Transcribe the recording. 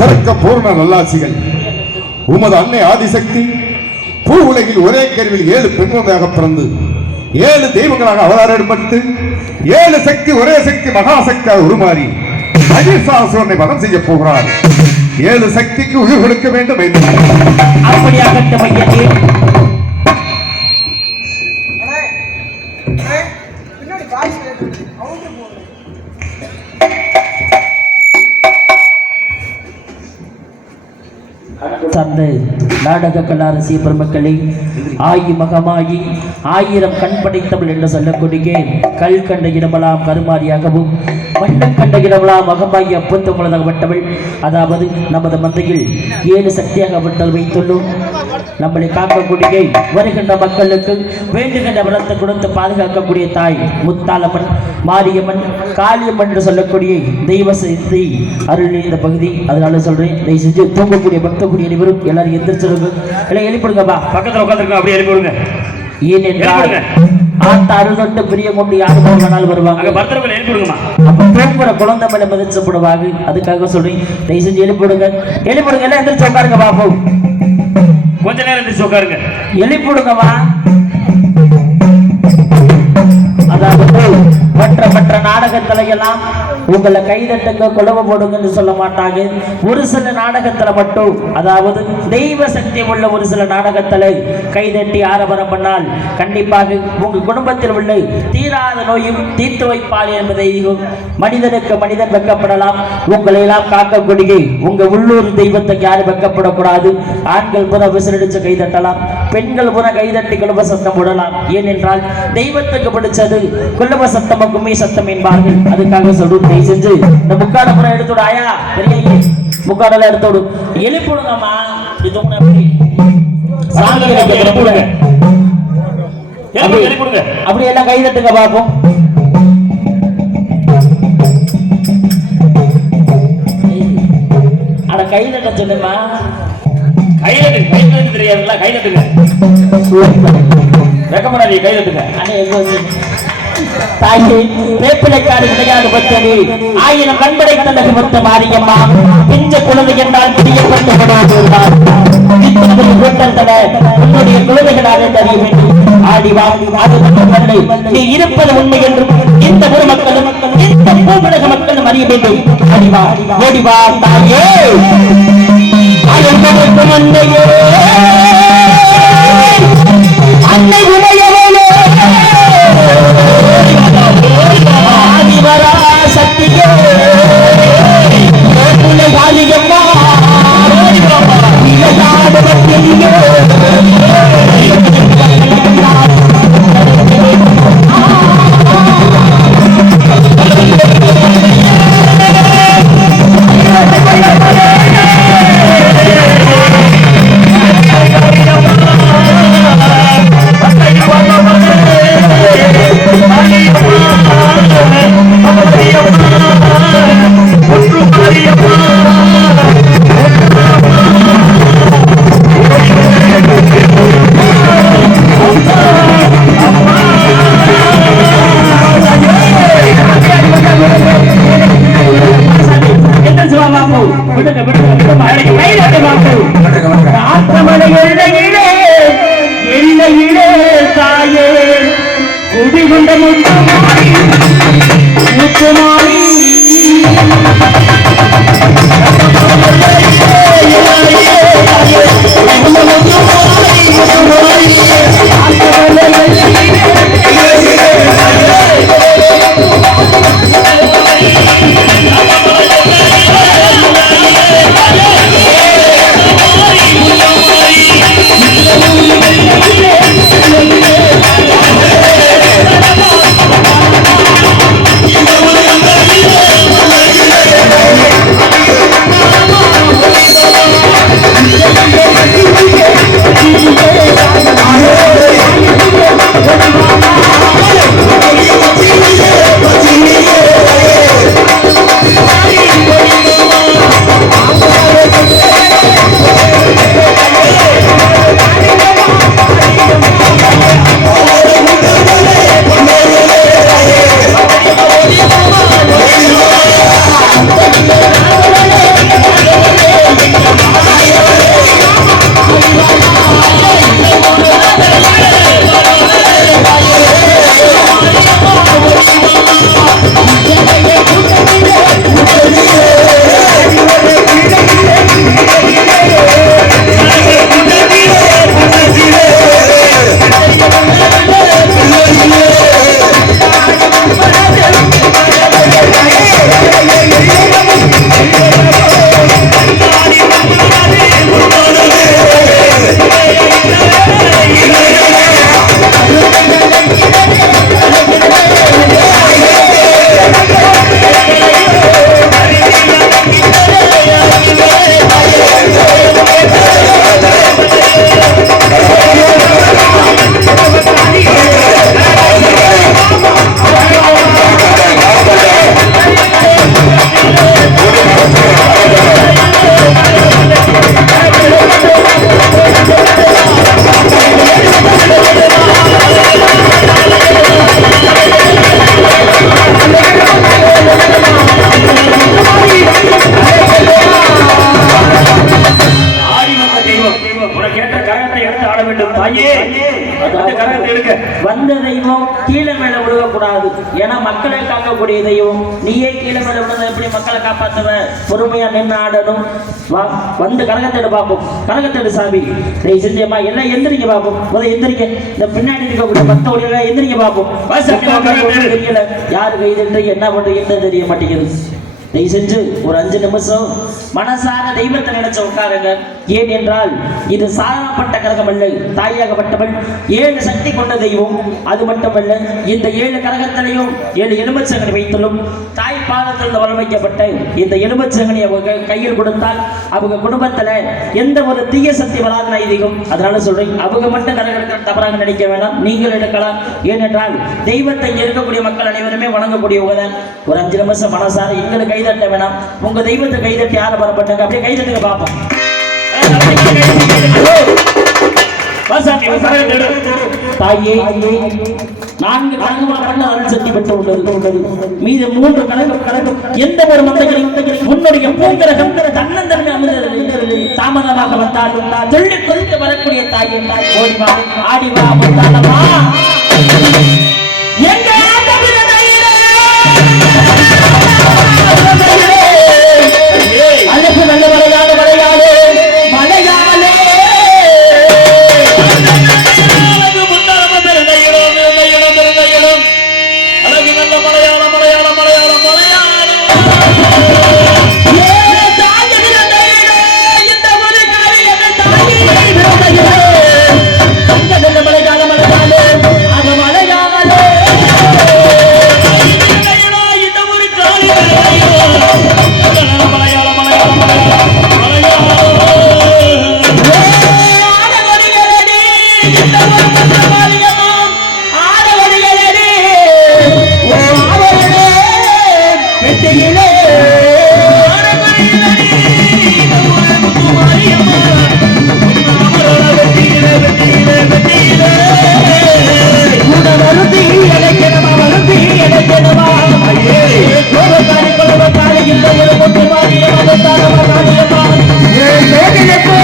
சிறக்க பூர்ண நல்லாட்சிகள். உமது அன்னை ஆதிசக்தி பூ உலகில் ஒரே கருவில் 7 பெண் குழந்தையாக பிறந்து 7 தெய்வங்களாக அவதாரப்பட்டு 7 சக்தி ஒரே சக்தி மகாசக்தியாக உருமாறி மகிஷாசுரனை வதம் செய்ய போகிறார். 7 சக்திக்கு உயிர் கொடுக்க வேண்டும் என்று சார்ந்த நாடக கலாரசிய பெருமக்களை ஆயி மகமாயி 1000 கண் படைத்தவள் என்று சொல்லக்கூடிய கல் கண்ட இடமெல்லாம் கருமாரியாகவும் மண்ணம் கண்ட இடமெல்லாம் மகமாயி அப்பொந்தமுள்ளதாகப்பட்டவள். அதாவது நமது மந்தையில் 7 சக்தியாகப்பட்டல் வைத்துள்ளோம். நம்மளை காக்கக்கூடிய வருகின்ற மக்களுக்கு வேண்டுகின்ற வளத்தை கொடுத்து பாதுகாக்கக்கூடிய தாய் முத்தாலம்மன், மாரியம்மன், காளியம்மன் என்று சொல்லக்கூடிய தெய்வ சக்தி அருள் இந்த பகுதி. அதனால சொல்றேன், தயவு செஞ்சு தூங்கக்கூடிய பக்தக்கூடிய அனைவரும் எல்லாரும் எந்திரிச்சிருங்க. எல்லாம் எழுப்பிடுங்கப்பா, பக்கத்தில் உட்காந்துருங்க, அப்படியே எழுப்பிடுங்க. ஏனென்றால் ஆத்த அருள் பிரிய கொண்டு யாரு போனாலும் வருவாங்க. அப்ப தூங்குற குழந்தை மேல மதிச்சப்படுவாங்க. அதுக்காக சொல்றேன், தயவு செஞ்சு எழுப்பிடுங்க. எழுப்பிடுங்க, எல்லாம் எந்திரிச்சு உட்காருங்க பாப்போ. கொஞ்ச நேரம் எந்திரிச்சு உட்காருங்க, எழுப்பிடுங்கவா. அதாவது மற்ற நாடகத்துல எல்லாம் உங்களை கைதட்டுங்க குழம்பு போடுங்கன்னு சொல்ல மாட்டாங்க. ஒரு சில நாடகத்துல மட்டும், அதாவது தெய்வ சக்தி உள்ள ஒரு சில நாடகத்துல கைதட்டி ஆரம்பரம் பண்ணால் கண்டிப்பாக உங்க குடும்பத்தில் உள்ள தீராத நோயும் தீர்த்து வைப்பாள் என்பதை மனிதனுக்கு மனிதன் வெக்கப்படலாம். உங்களை எல்லாம் காக்கக்கூடிய உங்க உள்ளூர் தெய்வத்துக்கு யாரும் வெக்கப்படக்கூடாது. ஆண்கள் புற விசிலடிச்சு கைதட்டலாம், பெண்கள் புற கைதட்டி குடும்ப சத்தம் விடலாம். ஏனென்றால் தெய்வத்துக்கு பிடிச்சது குடும்ப சத்தம் கும்மி சத்தம் என்பார்கள். அதுக்காக சொல்றோம், செஞ்சு இந்த முக்காட புறம் எடுத்துடு. ஆயா பெரிய முக்காடெல்லாம் எடுத்துடு, எழுப்பிடுங்கம்மா. அப்படி எல்லாம் கை தட்டுங்க பாப்போம். அட கை தட்ட சொல்லுமா, கை தட்டு தெரியாதுல்ல, கை தட்டுங்க. வெக்கப்படாதீங்க, கை தட்டுங்க. தாயே வேப்பிலைக்காடு விளையாடு பத்தனி 1000 கண்படை தனக்கு மொத்த மாரியம்மா பிஞ்ச குழந்தை என்றால் பிரியப்பட்டு விடாதுதான் உன்னுடைய குழந்தைகளாக தெரிய வேண்டும். ஆடிவா, அது மட்டுமல்ல, நீ இருப்பது உண்மை என்றும் இந்த ஊர் மக்களும் இந்த பூவுலக மக்களும் அறிய வேண்டும். ஆடிவா, ஓடிவா தாயே, அன்னையே அன்னை உமையவளே ஆதிவரா சக்தியே காளியம்மா இளையாடு பத்திரியே ஏன்னா மக்களை காக்கக்கூடிய தெய்வம். நீயே கீழே மேல விழுந்த எப்படி மக்களை காப்பாத்துவ? பொறுமையா நின்று ஆடணும். வா வந்து கரகத்தெடு பார்ப்போம். கரகத்தெடு சாமி. டேய் செஞ்சேம்மா எல்லாம் எந்திரிக்க பார்ப்போம். முதல்ல எந்திரிக்க. இந்த பின்னாடி இருக்கக்கூடிய மத்த ஒளியெல்லாம் எந்திரிக்க பார்ப்போம். தெரியல யாரு கைது என்ன பண்றீங்கன்னு தெரிய மாட்டேங்குது. தயவு செஞ்சு ஒரு 5 நிமிஷம் மனசார தெய்வத்தை நினைச்சு உட்காருங்க. ஏன் என்றால் இது சாதாரணப்பட்ட கரகம் அல்ல. தாயாகப்பட்டவள் 7 சக்தி கொண்ட தெய்வம். அது மட்டுமல்ல, இந்த 7 கரகத்திலையும் 7 எலுமிச்சங்கனி வைத்தலும் தாய் பாதத்தில் வரவைக்கப்பட்ட இந்த எலுமிச்சங்கனி அவங்க கையில் கொடுத்தால் அவங்க குடும்பத்துல எந்த ஒரு தீய சக்தி வராத ஐதீகம். அதனால சொல்றேன், அவங்க மட்டும் கரகம் தவறாக நினைக்க வேண்டாம், நீங்கள் எடுக்கலாம். ஏனென்றால் தெய்வத்தை இருக்கக்கூடிய மக்கள் அனைவருமே வணங்கக்கூடியவங்க தான். ஒரு 5 நிமிஷம் மனசார எங்களுக்கு கைதட்ட வேணாம், உங்க தெய்வத்தை கைதட்டி யாரை வரப்பட்டாங்க அப்படியே கைதட்டுங்க பார்ப்போம். தாயே 4 கணக்கு அருள் சக்தி பெற்று உள்ளது. மீது 3 கணக்கு எந்த ஒரு மந்தையும் உன்னுடைய பூங்கிரகம் தன்னந்தன்மை அமிர்தது தாமதமாக வந்தால் சொல்லி கொண்டு வரக்கூடிய தாயே, ஓடிவா ஆடிவா